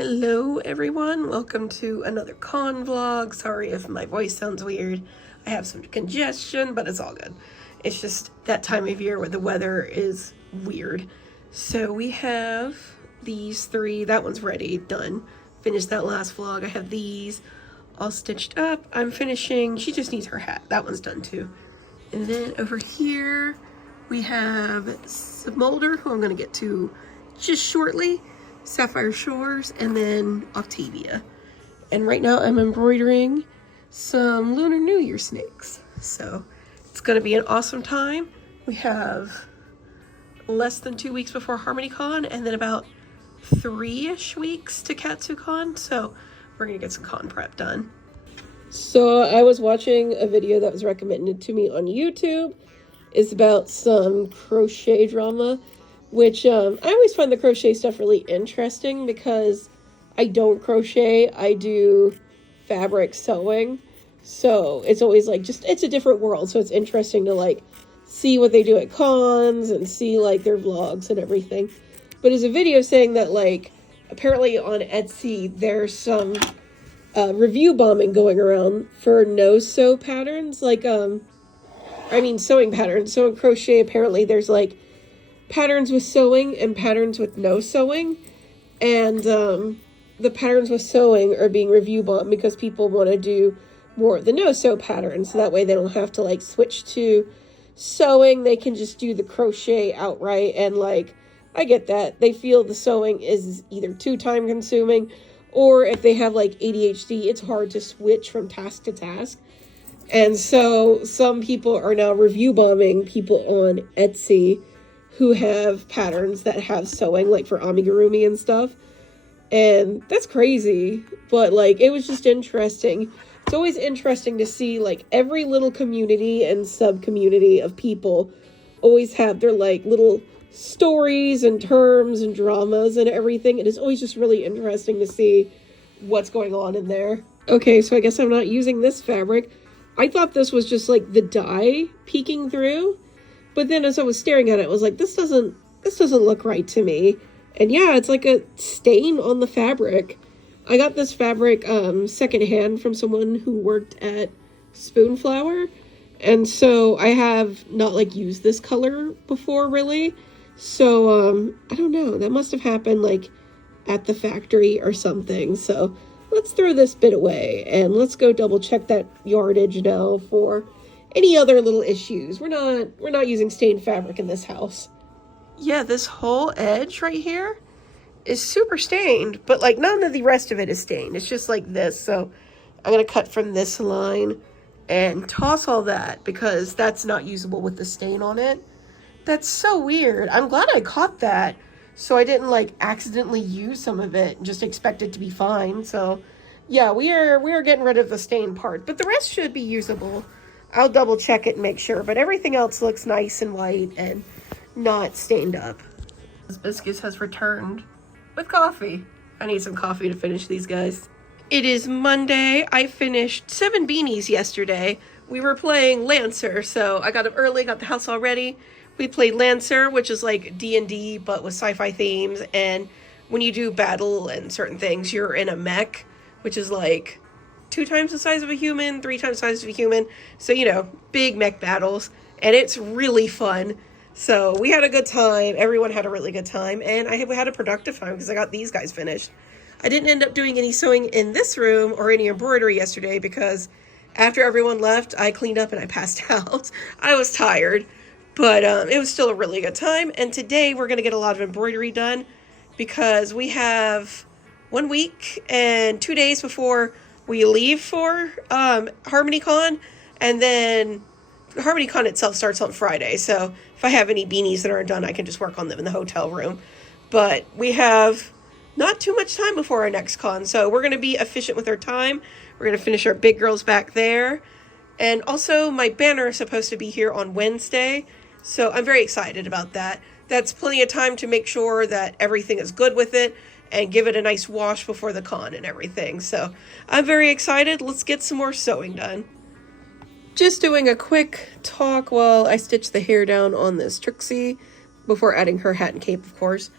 Hello everyone, welcome to another con vlog. Sorry if my voice sounds weird. I have some congestion, but it's all good. It's just that time of year where the weather is weird. So we have these three. That one's ready, done. Finished that last vlog. I have these all stitched up. I'm finishing, she just needs her hat. That one's done too. And then over here we have Smolder, who I'm gonna get to just shortly. Sapphire Shores, and then Octavia. And right now I'm embroidering some Lunar New Year snakes. So it's going to be an awesome time. We have less than 2 weeks before Harmonycon and then about 3-ish weeks to KatsuCon. So we're going to get some ConPrep done. So I was watching a video that was recommended to me on YouTube. It's about some crochet drama. Which, I always find the crochet stuff really interesting because I don't crochet, I do fabric sewing. So it's always like, it's a different world. So it's interesting to like see what they do at cons and see like their vlogs and everything. But there's a video saying that like, apparently on Etsy, there's some review bombing going around for no-sew patterns. Like, sewing patterns. So in crochet, apparently there's like, patterns with sewing and patterns with no sewing, and the patterns with sewing are being review bombed because people want to do more of the no sew patterns, so that way they don't have to like switch to sewing. They can just do the crochet outright, and like I get that they feel the sewing is either too time consuming, or if they have like ADHD, it's hard to switch from task to task. And so some people are now review bombing people on Etsy who have patterns that have sewing, like for amigurumi and stuff. And that's crazy, but like it was just interesting. It's always interesting to see like every little community and sub-community of people always have their like little stories and terms and dramas and everything. It is always just really interesting to see what's going on in there. Okay, so I guess I'm not using this fabric. I thought this was just like the dye peeking through. But then as I was staring at it, I was like, this doesn't look right to me. And yeah, it's like a stain on the fabric. I got this fabric secondhand from someone who worked at Spoonflower. And so I have not like used this color before really. So I don't know, that must have happened like at the factory or something. So let's throw this bit away and let's go double check that yardage now for any other little issues. We're not using stained fabric in this house. Yeah, this whole edge right here is super stained, but like none of the rest of it is stained. It's just like this. So I'm gonna cut from this line and toss all that because that's not usable with the stain on it. That's so weird. I'm glad I caught that so I didn't like accidentally use some of it and just expect it to be fine. So yeah, we are getting rid of the stain part, but the rest should be usable. I'll double check it and make sure, but everything else looks nice and white and not stained up. Hibiscus has returned with coffee. I need some coffee to finish these guys. It is Monday. I finished 7 beanies yesterday. We were playing Lancer, so I got up early, got the house all ready. We played Lancer, which is like D&D, but with sci-fi themes, and when you do battle and certain things, you're in a mech, which is like 2 times the size of a human, 3 times the size of a human. So, you know, big mech battles. And it's really fun. So we had a good time. Everyone had a really good time. And I had a productive time because I got these guys finished. I didn't end up doing any sewing in this room or any embroidery yesterday because after everyone left, I cleaned up and I passed out. I was tired. But it was still a really good time. And today we're going to get a lot of embroidery done because we have 1 week and 2 days before we leave for Harmonycon, and then Harmonycon itself starts on Friday, so if I have any beanies that aren't done, I can just work on them in the hotel room. But we have not too much time before our next con, so we're going to be efficient with our time. We're going to finish our big girls back there, and also my banner is supposed to be here on Wednesday, so I'm very excited about that. That's plenty of time to make sure that everything is good with it, and give it a nice wash before the con and everything. So I'm very excited. Let's get some more sewing done. Just doing a quick talk while I stitch the hair down on this Trixie before adding her hat and cape, of course.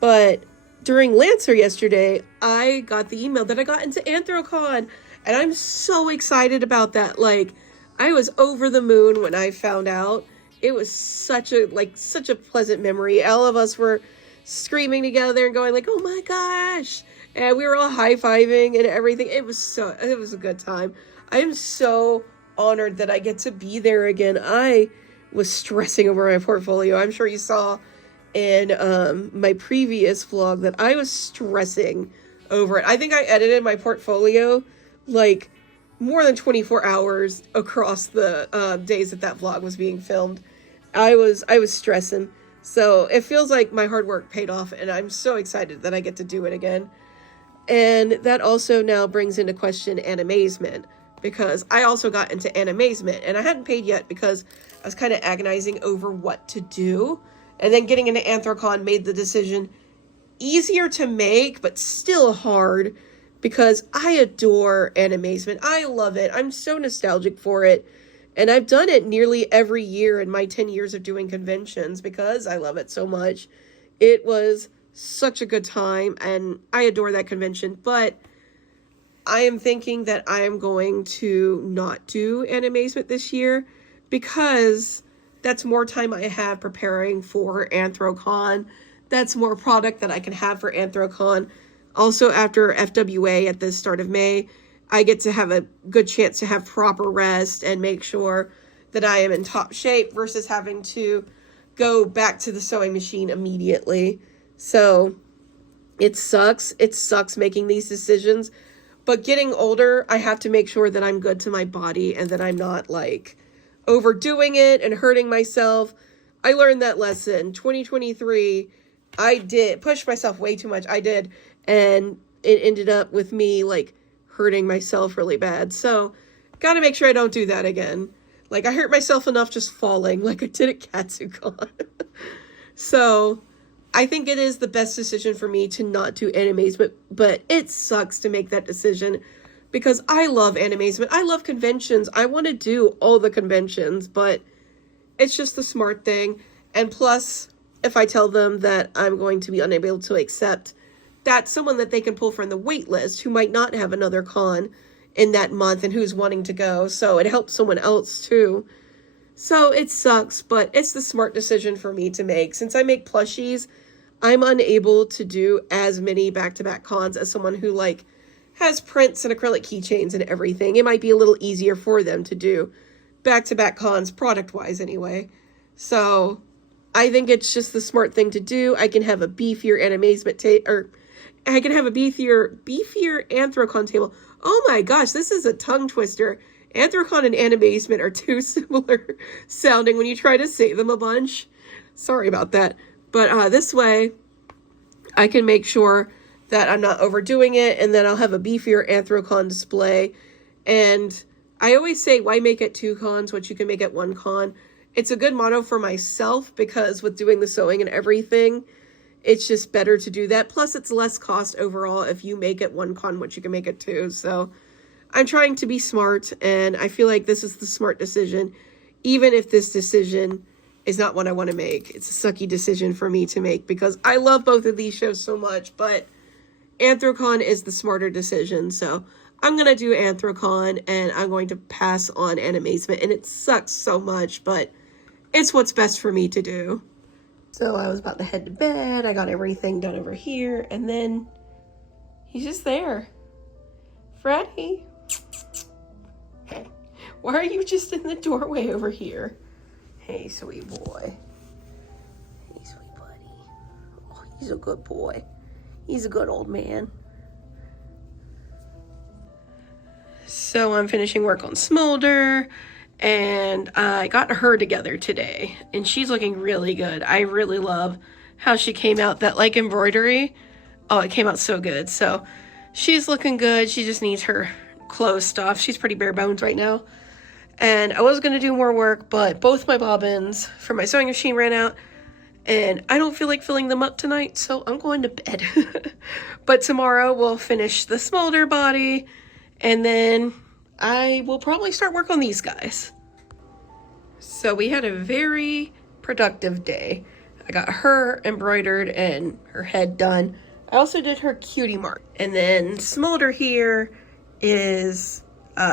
But during Lancer yesterday, I got the email that I got into Anthrocon, and I'm so excited about that. Like, I was over the moon when I found out. It was such a pleasant memory. All of us were screaming together and going like, "Oh my gosh!" And we were all high-fiving and everything. It was a good time. I am so honored that I get to be there again. I was stressing over my portfolio. I'm sure you saw in my previous vlog that I was stressing over it. I think I edited my portfolio like more than 24 hours across the days that vlog was being filmed. I was stressing. So it feels like my hard work paid off, and I'm so excited that I get to do it again. And that also now brings into question Animazement, because I also got into Animazement, and I hadn't paid yet because I was kind of agonizing over what to do. And then getting into Anthrocon made the decision easier to make, but still hard, because I adore Animazement. I love it. I'm so nostalgic for it. And I've done it nearly every year in my 10 years of doing conventions because I love it so much. It was such a good time, and I adore that convention. But I am thinking that I am going to not do Animazement this year, because that's more time I have preparing for Anthrocon. That's more product that I can have for Anthrocon. Also, after FWA at the start of May, I get to have a good chance to have proper rest and make sure that I am in top shape versus having to go back to the sewing machine immediately. So it sucks. It sucks making these decisions. But getting older, I have to make sure that I'm good to my body and that I'm not like overdoing it and hurting myself. I learned that lesson. 2023, I did push myself way too much. I did. And it ended up with me like hurting myself really bad. So gotta make sure I don't do that again. Like, I hurt myself enough just falling like I did at Katsucon. So I think it is the best decision for me to not do Animazement, but it sucks to make that decision because I love Animazement. I love conventions. I want to do all the conventions, but it's just the smart thing. And plus, if I tell them that I'm going to be unable to accept, that's someone that they can pull from the wait list who might not have another con in that month and who's wanting to go. So it helps someone else too. So it sucks, but it's the smart decision for me to make. Since I make plushies, I'm unable to do as many back-to-back cons as someone who like has prints and acrylic keychains and everything. It might be a little easier for them to do back-to-back cons, product-wise anyway. So I think it's just the smart thing to do. I can have a beefier Animazement I can have a beefier Anthrocon table. Oh my gosh, this is a tongue twister. Anthrocon and Animazement are too similar sounding when you try to say them a bunch. Sorry about that. But this way, I can make sure that I'm not overdoing it, and then I'll have a beefier Anthrocon display. And I always say, why make it 2 cons, what you can make it 1 con? It's a good motto for myself, because with doing the sewing and everything, it's just better to do that. Plus, it's less cost overall if you make it 1 con, what you can make it 2. So I'm trying to be smart, and I feel like this is the smart decision, even if this decision is not what I want to make. It's a sucky decision for me to make because I love both of these shows so much, but Anthrocon is the smarter decision. So I'm going to do Anthrocon, and I'm going to pass on Animazement, and it sucks so much, but it's what's best for me to do. So I was about to head to bed. I got everything done over here, and then he's just there. Freddie, why are you just in the doorway over here? Hey, sweet boy. Hey, sweet buddy. Oh, he's a good boy. He's a good old man. So I'm finishing work on Smolder, and I got her together today, and she's looking really good. I really love how she came out. That like embroidery, oh, it came out so good. So she's looking good. She just needs her clothes stuff. She's pretty bare bones right now. And I was going to do more work, but both my bobbins for my sewing machine ran out, and I don't feel like filling them up tonight, so I'm going to bed. But tomorrow we'll finish the Smolder body, and then I will probably start work on these guys. So we had a very productive day. I got her embroidered and her head done. I also did her cutie mark. And then Smolder here is,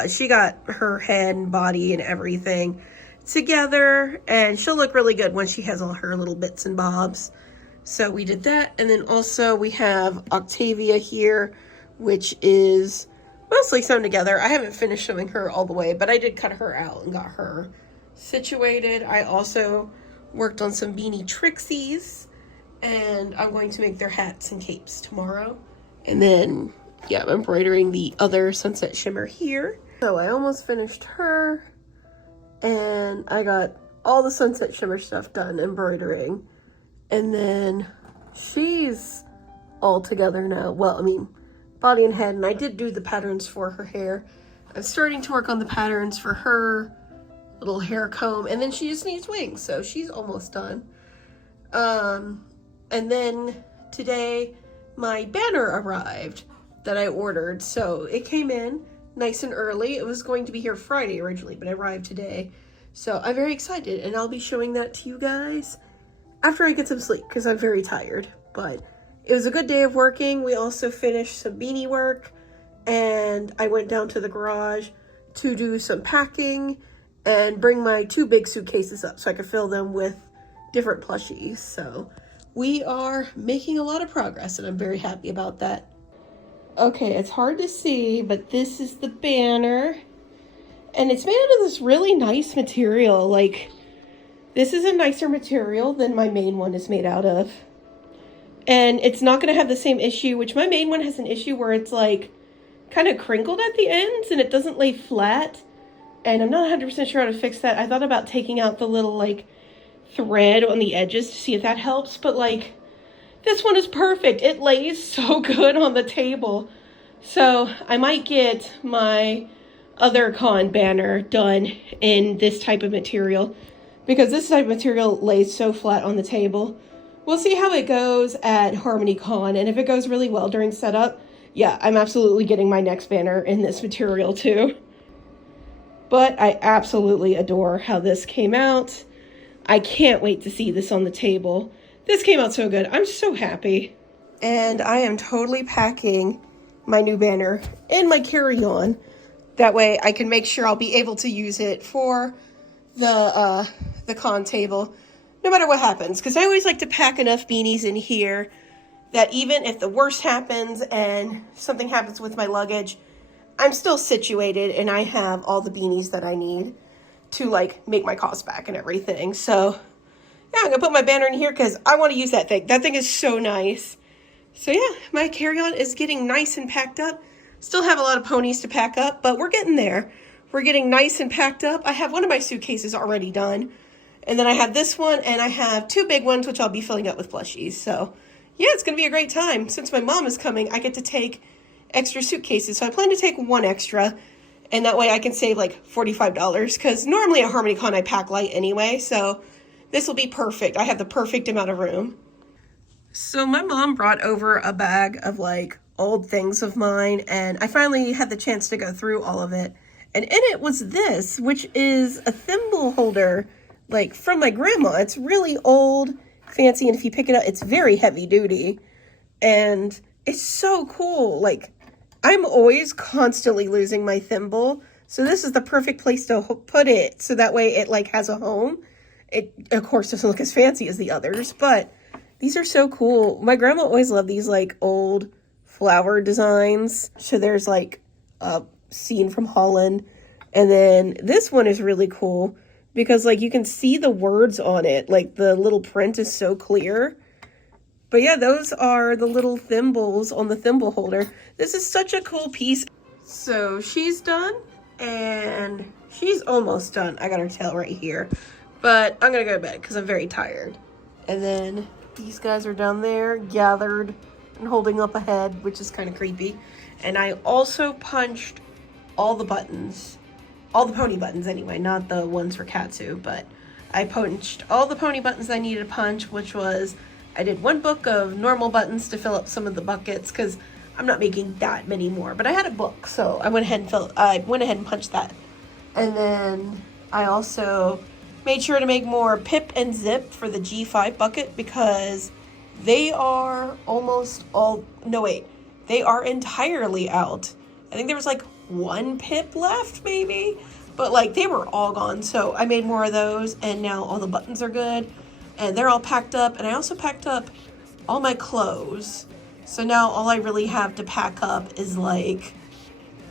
she got her head and body and everything together, and she'll look really good when she has all her little bits and bobs. So we did that. And then also we have Octavia here, which is mostly sewn together. I haven't finished sewing her all the way, but I did cut her out and got her situated. I also worked on some beanie Trixies, and I'm going to make their hats and capes tomorrow. And then, yeah, I'm embroidering the other Sunset Shimmer here. So I almost finished her, and I got all the Sunset Shimmer stuff done embroidering. And then she's all together now. Well, I mean, body and head, and I did do the patterns for her hair. I'm starting to work on the patterns for her little hair comb, and then she just needs wings, so she's almost done. And then today my banner arrived that I ordered, so it came in nice and early. It was going to be here Friday originally, but it arrived today, so I'm very excited, and I'll be showing that to you guys after I get some sleep because I'm very tired. But it was a good day of working. We also finished some beanie work, and I went down to the garage to do some packing and bring my 2 big suitcases up so I could fill them with different plushies. So we are making a lot of progress, and I'm very happy about that. Okay, it's hard to see, but this is the banner, and it's made out of this really nice material. Like, this is a nicer material than my main one is made out of. And it's not going to have the same issue, which my main one has an issue where it's like kind of crinkled at the ends and it doesn't lay flat. And I'm not 100% sure how to fix that. I thought about taking out the little like thread on the edges to see if that helps. But like, this one is perfect. It lays so good on the table. So I might get my other con banner done in this type of material, because this type of material lays so flat on the table. We'll see how it goes at Harmonycon, and if it goes really well during setup, yeah, I'm absolutely getting my next banner in this material too. But I absolutely adore how this came out. I can't wait to see this on the table. This came out so good. I'm so happy. And I am totally packing my new banner in my carry-on. That way I can make sure I'll be able to use it for the con table, no matter what happens. Because I always like to pack enough beanies in here that even if the worst happens and something happens with my luggage, I'm still situated and I have all the beanies that I need to like make my cost back and everything. So yeah, I'm gonna put my banner in here because I want to use that thing. That thing is so nice. So yeah, my carry-on is getting nice and packed up. Still have a lot of ponies to pack up, but we're getting there. We're getting nice and packed up. I have one of my suitcases already done. And then I have this one, and I have 2 big ones, which I'll be filling up with plushies. So yeah, it's gonna be a great time. Since my mom is coming, I get to take extra suitcases. So I plan to take 1 extra, and that way I can save like $45, because normally at Harmonycon I pack light anyway. So this will be perfect. I have the perfect amount of room. So my mom brought over a bag of like old things of mine, and I finally had the chance to go through all of it. And in it was this, which is a thimble holder, like from my grandma. It's really old, fancy, and if you pick it up, it's very heavy duty. And it's so cool. Like, I'm always constantly losing my thimble, so this is the perfect place to put it, so that way it like has a home. It, of course, doesn't look as fancy as the others, but these are so cool. My grandma always loved these like old flower designs. So there's like a scene from Holland. And then this one is really cool because like you can see the words on it. Like the little print is so clear. But yeah, those are the little thimbles on the thimble holder. This is such a cool piece. So she's done and she's almost done. I got her tail right here. But I'm gonna go to bed because I'm very tired. And then these guys are down there gathered and holding up a head, which is kind of creepy. And I also punched all the buttons, all the pony buttons anyway, not the ones for Katsu, but I punched all the pony buttons I needed to punch, which was, I did 1 book of normal buttons to fill up some of the buckets because I'm not making that many more, but I had a book, so I went ahead and punched that. And then I also made sure to make more pip and zip for the G5 bucket because They are almost all, no wait, they are entirely out. I think there was like one pip left maybe, but like they were all gone. So I made more of those, and now all the buttons are good and they're all packed up. And I also packed up all my clothes. So now all I really have to pack up is like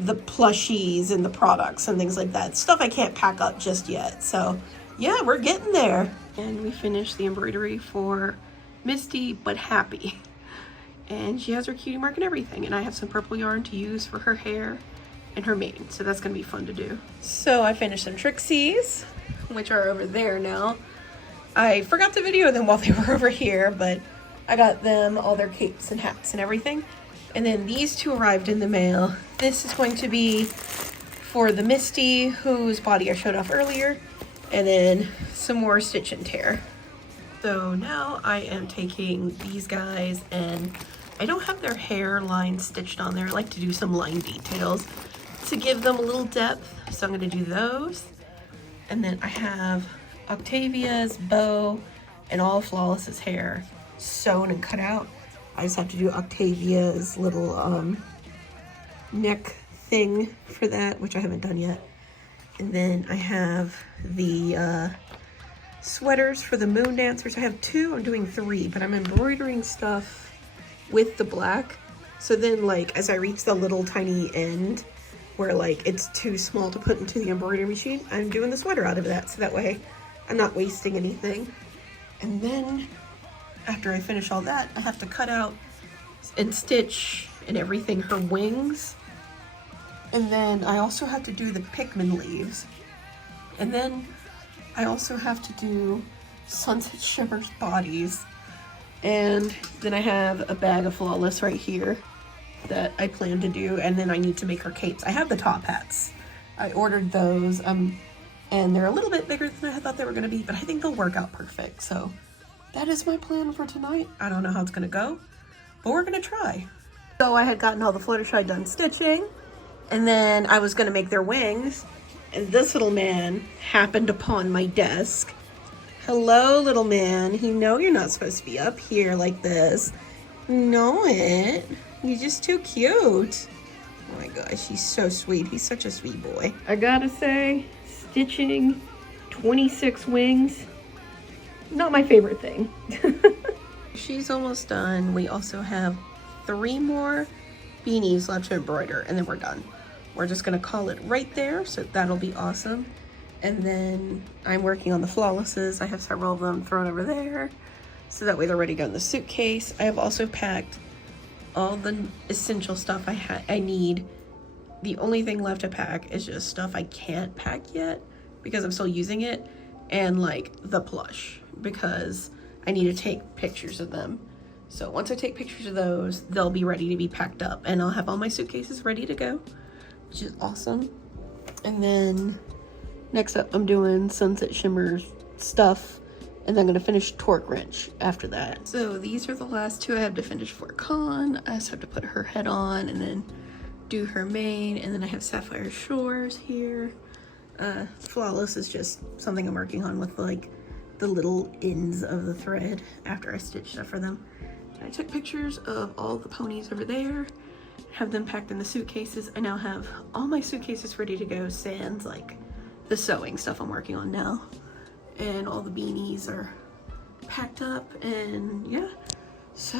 the plushies and the products and things like that. Stuff I can't pack up just yet. So yeah, we're getting there. And we finished the embroidery for Misty but Happy. And she has her cutie mark and everything. And I have some purple yarn to use for her hair and her mane. So that's gonna be fun to do. So I finished some Trixies, which are over there now. I forgot to video them while they were over here, but I got them all their capes and hats and everything. And then these two arrived in the mail. This is going to be for the Misty, whose body I showed off earlier, and then some more stitch and tear. So now I am taking these guys, and I don't have their hair line stitched on there. I like to do some line details to give them a little depth. So I'm gonna do those. And then I have Octavia's bow and all Flawless's hair sewn and cut out. I just have to do Octavia's little neck thing for that, which I haven't done yet. And then I have the sweaters for the moon dancers. I have two, I'm doing three, but I'm embroidering stuff with the black. So then like as I reach the little tiny end where like it's too small to put into the embroidery machine, I'm doing the sweater out of that, so that way I'm not wasting anything. And then after I finish all that, I have to cut out and stitch and everything her wings. And then I also have to do the Pikmin leaves. And then I also have to do Sunset Shimmer's bodies. And then I have a bag of Flawless right here that I plan to do. And then I need to make her capes. I have the top hats. I ordered those. And they're a little bit bigger than I thought they were going to be, but I think they'll work out perfect. So that is my plan for tonight. I don't know how it's gonna go, but we're gonna try. So I had gotten all the Fluttershy done stitching, and then I was gonna make their wings, and this little man happened upon my desk. Hello, little man. You know you're not supposed to be up here like this. Know it. You're just too cute. Oh my gosh, he's so sweet. He's such a sweet boy. I gotta say, stitching 26 wings, not my favorite thing. She's almost done. We also have 3 more beanies left to embroider, and then we're done. We're just gonna call it right there, so that'll be awesome. And then I'm working on the Flawlesses. I have several of them thrown over there, so that way they're ready to go in the suitcase. I have also packed all the essential stuff I need. The only thing left to pack is just stuff I can't pack yet because I'm still using it, and like the plush, because I need to take pictures of them. So once I take pictures of those, they'll be ready to be packed up, and I'll have all my suitcases ready to go, which is awesome. And then next up, I'm doing Sunset Shimmer stuff, and then I'm gonna finish Torque Wrench after that. So these are the last 2 I have to finish for Con. I just have to put her head on and then do her mane, and then I have Sapphire Shores here. Flawless is just something I'm working on with like the little ends of the thread after I stitched stuff for them. And I took pictures of all the ponies over there, have them packed in the suitcases. I now have all my suitcases ready to go, sans like the sewing stuff I'm working on now. And all the beanies are packed up, and yeah. So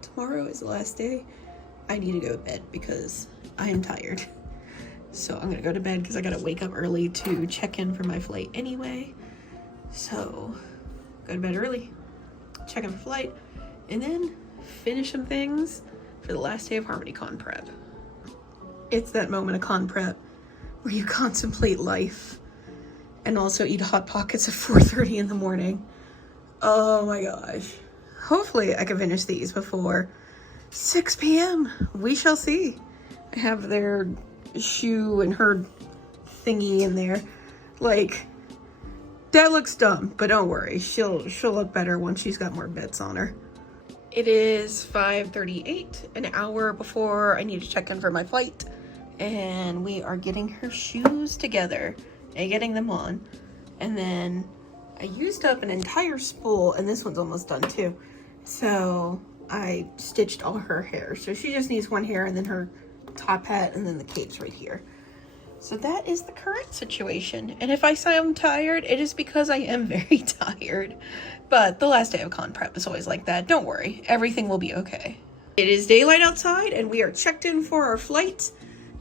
tomorrow is the last day. I need to go to bed because I am tired. So I'm gonna go to bed because I gotta wake up early to check in for my flight anyway. So go to bed early, check in for flight, and then finish some things for the last day of Harmonycon prep. It's that moment of con prep where you contemplate life and also eat Hot Pockets at 4:30 in the morning. Oh my gosh. Hopefully I can finish these before 6 p.m. We shall see. I have their shoe and her thingy in there. Like, that looks dumb, but don't worry. She'll look better once she's got more bits on her. It is 5:38, an hour before I need to check in for my flight. And we are getting her shoes together and getting them on. And then I used up an entire spool, and this one's almost done too. So I stitched all her hair. So she just needs one hair and then her top hat and then the cape's right here. So that is the current situation. And if I say I'm tired, it is because I am very tired. But the last day of ConPrep is always like that. Don't worry, everything will be okay. It is daylight outside and we are checked in for our flight.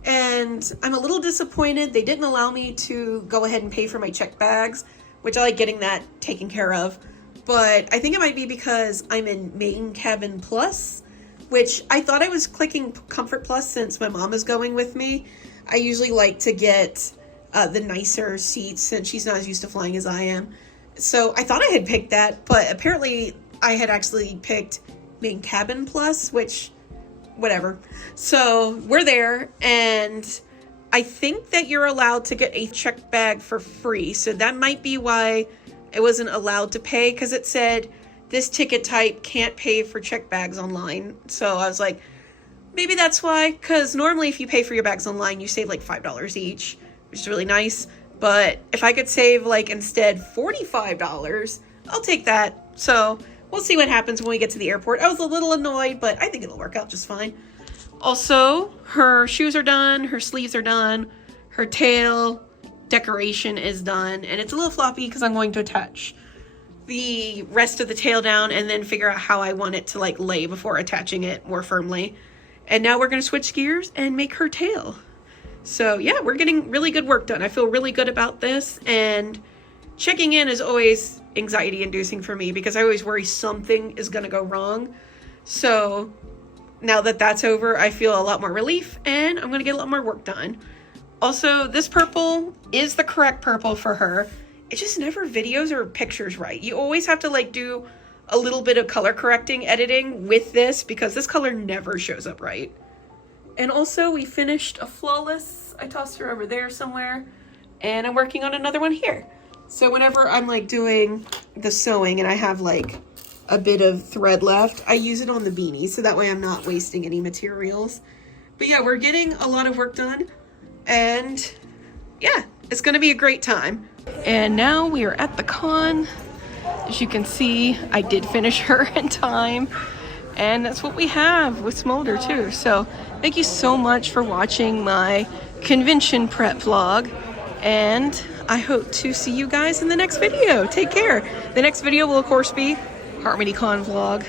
And I'm a little disappointed. They didn't allow me to go ahead and pay for my check bags, which I like getting that taken care of. But I think it might be because I'm in Main Cabin Plus, which I thought I was clicking Comfort Plus since my mom is going with me. I usually like to get the nicer seats since she's not as used to flying as I am. So I thought I had picked that, but apparently I had actually picked Main Cabin Plus, which, whatever. So we're there, and I think that you're allowed to get a check bag for free. So that might be why I wasn't allowed to pay, because it said this ticket type can't pay for check bags online. So I was like, maybe that's why, because normally if you pay for your bags online, you save like $5 each, which is really nice. But if I could save like instead $45, I'll take that. So we'll see what happens when we get to the airport. I was a little annoyed, but I think it'll work out just fine. Also, her shoes are done, her sleeves are done, her tail decoration is done, and it's a little floppy because I'm going to attach the rest of the tail down and then figure out how I want it to like lay before attaching it more firmly. And now we're going to switch gears and make her tail. So yeah, we're getting really good work done. I feel really good about this, and checking in is always anxiety inducing for me because I always worry something is going to go wrong. So now that that's over, I feel a lot more relief and I'm going to get a lot more work done. Also, this purple is the correct purple for her. It just never videos or pictures right. You always have to like do a little bit of color correcting editing with this because this color never shows up right. And also we finished a flawless. I tossed her over there somewhere, and I'm working on another one here. So whenever I'm like doing the sewing and I have like a bit of thread left, I use it on the beanie so that way I'm not wasting any materials. But yeah, we're getting a lot of work done, and yeah, it's gonna be a great time. And now we are at the con. As you can see, I did finish her in time, and that's what we have with Smolder too. So thank you so much for watching my convention prep vlog, and I hope to see you guys in the next video. Take care. The next video will of course be Harmonycon vlog.